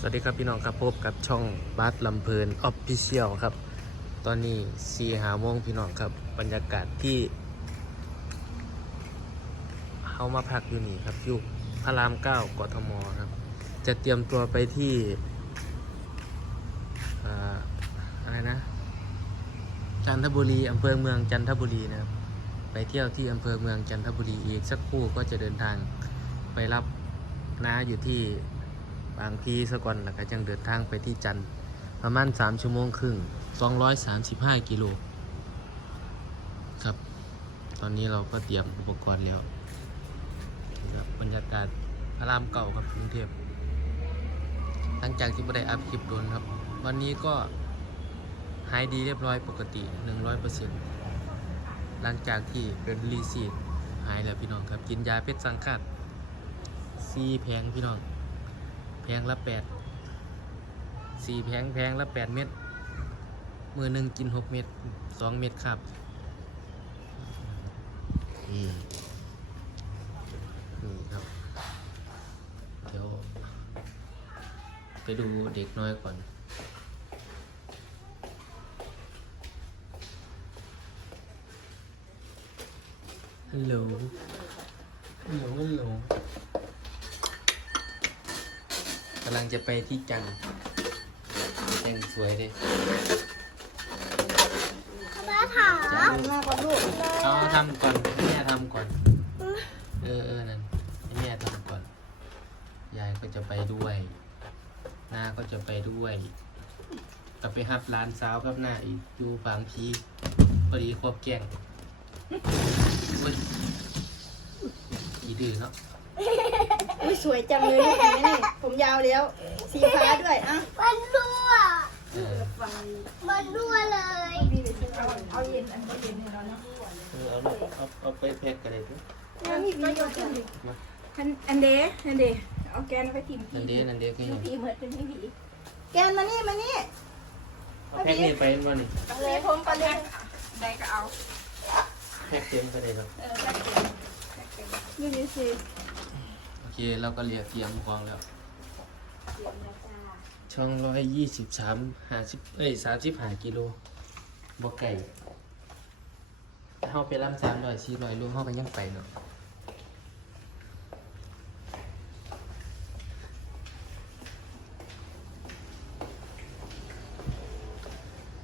สวัสดีครับพี่น้องครับพบกับช่องบัสลำเพลินออฟฟิเชียลครับ ตอนนี้สีหาโมงพี่น้องครับ บรรยากาศที่เขามาพักอยู่นี่ครับอยู่พระรามเก้ากทมครับ จะเตรียมตัวไปที่อ่าอะไรนะ จันทบุรีอำเภอเมืองจันทบุรีนะครับ ไปเที่ยวที่อำเภอเมืองจันทบุรีอีกสักครู่ก็จะเดินทางไปรับน้าอยู่ที่ บางพีสกอนแล้วก็จังเดินทางไปที่จันทร์ประมาณ 3 ชั่วโมงครึ่ง 235 กิโลครับ ตอนนี้เราก็เตรียมอุปกรณ์แล้วครับบรรยากาศพระรามเก่าครับกรุงเทพหลังจากที่ไม่ได้อัพคลิปโดนครับ วันนี้ก็หายดีเรียบร้อยปกติ 100%หลังจากที่เป็นรีซีดหายแล้วพี่น้องครับ กินยาเพชรสังกัดซีแพงพี่น้อง พงละแปดสี่แพงแพงละแปดเม็ดมือหนึ่งกินหกเม็ดสองเม็ดครับอืมนี่ครับ เดี๋ยว ไปดูเด็กน้อยก่อนฮัลโหลฮัลโหลฮัลโหลกำลังจะไปที่จันทร์แต่งสวยเลยแม่ถามจันทร์มาก่อนลูกเอาทำก่อนให้แม่ทำก่อน เออเออนั่นให้แม่ทำก่อน ยายก็จะไปด้วยน้าก็จะไปด้วยกลับไปฮับร้านสาวกับหน้าอีกอยู่บางพีพอดีครบแกงอุ้ยอีดื้อเนาะ อุ้ยสวยจังเลยลูกเห็นไหมนี่ผมยาวแล้ว สีฟ้าด้วยอะมันรั่วเออมันรั่วเลยเอาเย็นอันนี้เย็นให้เราเนาะเออเอาลูกเอาเอาไปแพ็กกันเลยทุกมีประโยชน์จังเลยอันอันเดอันเดเอาแกนไปทิมนันเดียนันเดียก็ยังพี่เหมือนเป็นพี่ผีแกนมานี่มานี่เอาแพ็กนี่ไปวันนี้เลยผมไปเลยได้ก็เอาแพ็กเต็มก็ได้ครับเออได้เต็มดูดิสิโอ เคเราก็เรียกเตรียมของแล้วช่องร้อยยี่สิบสามห้าสิบเอ้ยสามสิบห้ากิโลบ่ไก่ถ้าเราไปล่ำสามร้อยสี่ร้อยลูกเขาก็ยังไปเนาะ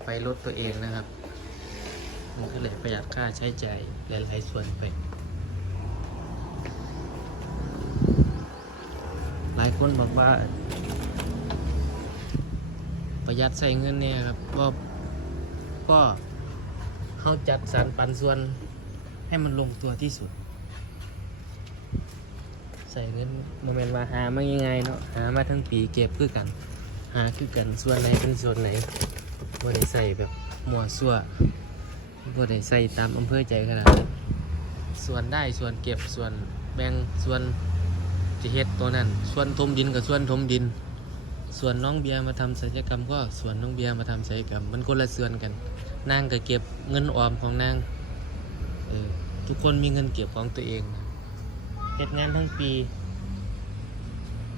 ไปรถตัวเองนะครับ มันก็เลยประหยัดค่าใช้จ่ายหลายๆส่วนไป หลายคนบอกว่า ประหยัดใส่เงินเนี่ยครับก็ก็เขาจัดสรรปันส่วนให้มันลงตัวที่สุด ใส่เงินโมเมนต์ว่าหามายังไงเนาะหามาทั้งปีเก็บคือกัน หาคือกันส่วนไหนเป็นส่วนไหนบ่ได้ใส่แบบมั่วซั่วบ่ได้ใส่ตามอำเภอใจขนาดส่วนได้ส่วนเก็บส่วนแบ่งส่วน จะเฮ็ดตัวนั้น ส่วนทมดินกับส่วนทมดิน ส่วนน้องเบียร์มาทำศัลยกรรม ก็ส่วนน้องเบียร์มาทำศัลยกรรม มันคนละส่วนกัน นางก็เก็บเงินออมของนาง เออ ทุกคนมีเงินเก็บของตัวเองเฮ็ดงานทั้งปี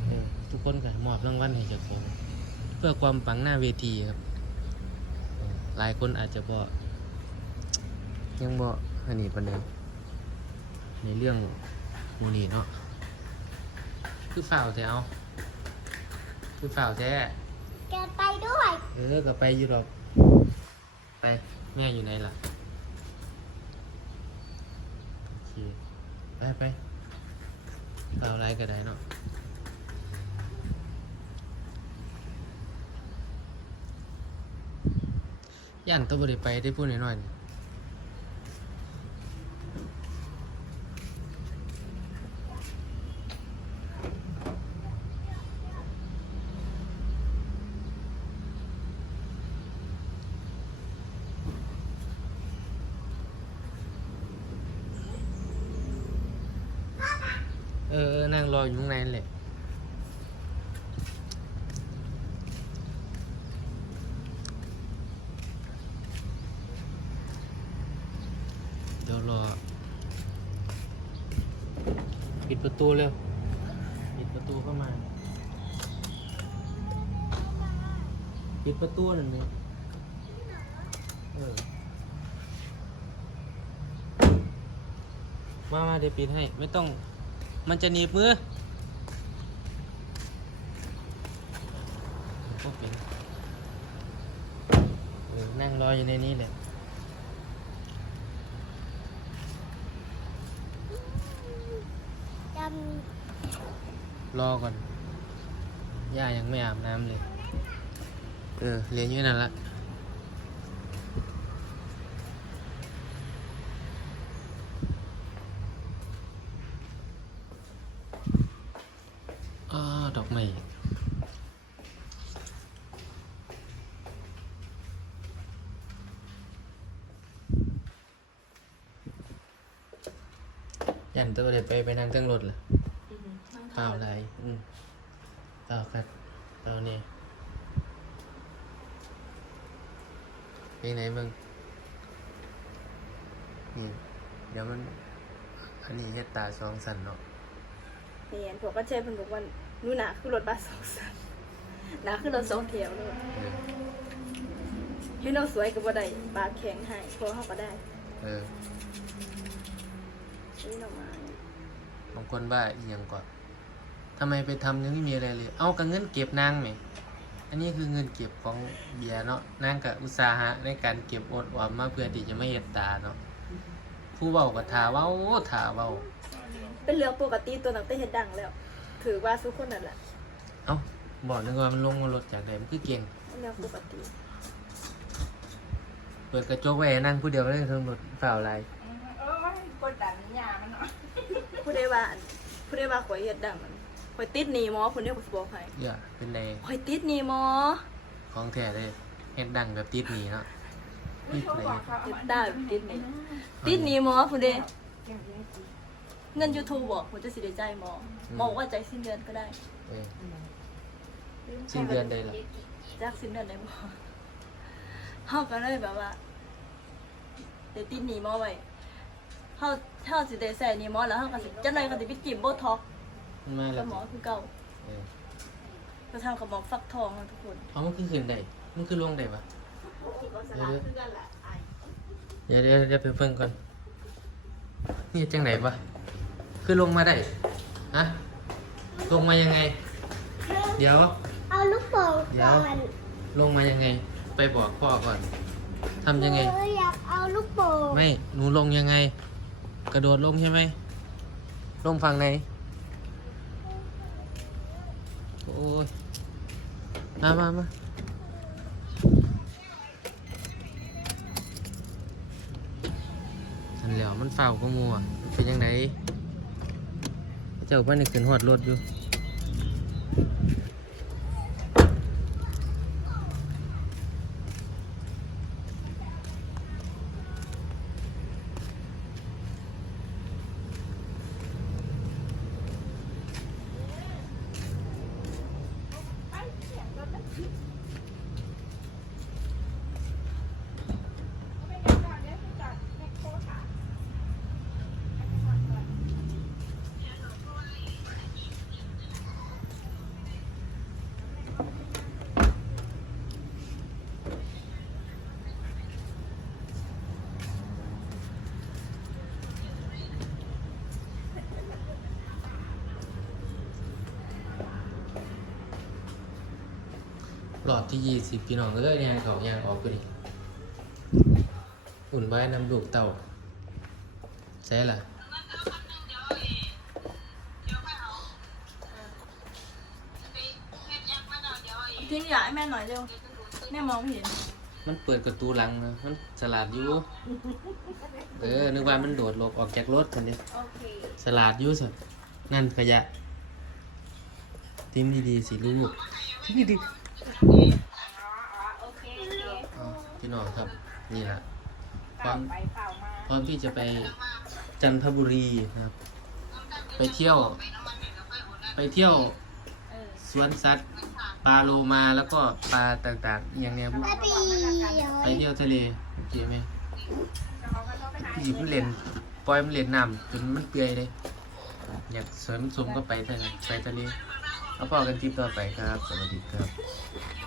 เออ ทุกคนก็มอบรางวัลให้เจ้าของ เพื่อความปังหน้าเวทีครับ หลายคนอาจจะบ่ยังบ่อันนี้ปานใดในเรื่องมูนี่เนาะ คือฝ่าวแถวคือฝ่าวแท้แกไปด้วยเออก็ไปอยู่หรอกไปแม่อยู่ไหนล่ะโอเคไปไปเอาอะไรก็ได้เนาะย่านตัวบริไปได้พูดหน่อยๆ ออเออนั่งรออยู่ข้างในนั่นแหละเดี๋ยวรอ ปิดประตูเร็ว ปิดประตูเข้ามา ปิดประตูหนั่นนี่เออ มามาเดี๋ยวปิดให้ ไม่ต้อง มันจะหนีบมือนั่งรออยู่ในนี้เลยรอก่อนย่ายังไม่อาบน้ำเลย เออเรียนอยู่นั่นละอ้าดอกไม้ ยันตัวเด็ดไปไปนั่งเครื่องรถเลยเปล่าอะไรอืมเปล่าครับเปล่าเนี่ยไปไหนมึงนี่เดี๋ยวมัน อันนี้เฮ็ดตาสองสันเนาะนี่เห็นผมก็เช่เพิ่นบอกว่าหนูหนาคือรถบัสสองสันหนาคือรถสองแถวเลยเออให้เราสวยกับบ่ได้บาดแข็งให้พอเขาก็ได้ เออ นี่เรามาบางคนว่าอีหยังก่อนทำไมไปทำยังไม่มีอะไรเลย เอากับเงินเก็บนางไหมอันนี้คือเงินเก็บของเบียร์เนาะนางกับอุตสาหะในการเก็บอดออมมาเพื่อที่จะไม่เห็ดตาเนาะผู้เว้ากับถาเว้าถาเว้าเป็นเรื่องปกติตัวหนังเต้เฮ็ดดังแล้ว ถือว่าทุกคนนั่นแหละเอ้าบอกนึกว่ามันลงมารถจากไหนมันคือเก่งเป็นเรื่องปกติ เปิดกระจกไว้ให้นั่งผู้เดียวเลยทั้งรถเปล่าอะไร เออมันกดดันยามันเนาะ ผู้ใด ว่าอันผู้ใดว่าข่อยเฮ็ดดังมันข่อยติดหนีหมอคนเดียวข่อยสิบอกให้อย่าเป็นในข่อยติดหนีหมอของแท้เลยเฮ็ดดังแบบติดหนีเนาะไม่โทรบอกเขาติดได้ติดหนีติดหนีหมอผู้ใดเงิน YouTube บอกผมจะสิได้ใจายหมอหมอบอกว่าใจายสิ้นเดือนก็ได้เออสิ้นเดือนได้เหรอจากสิ้นเดือนได้บ่เฮาก็เลยแบบว่าได้ติดหนีหมอไว้ เฮาเฮาสิได้ใส่หนีหมอแล้วเฮาก็สิจังได๋ก็สิไปจิ้มโบท็อกซ์มันมาแล้กับวหมอคือเก่าเออจะทำกับหมอฟักทองนะทุกคน เอามันคือขึ้นได้มันคือลงได้ปะก็สลาคือกันแหละไอเดี๋ยวเดี๋ยวเดี๋ยวไปเพิ่งก่อนนี่จังไหนปะคือลงมาได้ฮะลงมายังไง เดี๋ยวำเอาลูกโป่งก่อนลงมายังไง ไปบอกพ่อก่อนทำยังไง เอออยากเอาลูกโป่งไม่หนูลงยังไง กระโดดลงใช่ไหม ลงฝั่งไหน โอ้ย มามามาอันแล้วมันเฝ้าก็มัวเป็นยังไงเจ้าพันนี่ขึ้นหอดรถอยู่ ที่ยี่สิบพี่น้องเอ้ยยางเขายางออกก็ดิอุ่นไว้น้ำลูกเต่าใช่ล่ะทิ้งอยาให้แม่หน่อยเร็ว แม่มองไม่เห็น มันเปิดประตูหลังนะมันฉลาดอยู่เออ นึกว่ามันโดดหลบออกจากรถคนนี้ฉลาดอยู่สินั่นขยะติ้มดีๆสิลูกนี่ดิโอเคอ๋อพี่น้องครับนี่แหละพร้อมไปเปล่ามาพร้อมที่จะไปจันทบุรีนะครับ ไปเที่ยว ไปเที่ยวเออสวนสัตว์ปลาโลมาแล้วก็ปลาต่างๆอย่างเนี้ยพวกปาปีไปเที่ยวทะเลโอเคไหมหยิบมันเล่นปล่อยมันเล่นน้ำจนมันเปื่อยเลย อยากสวนสมก็ไปทะเลไปทะเล แล้วพอกันคลิปต่อไปครับ สวัสดีครับ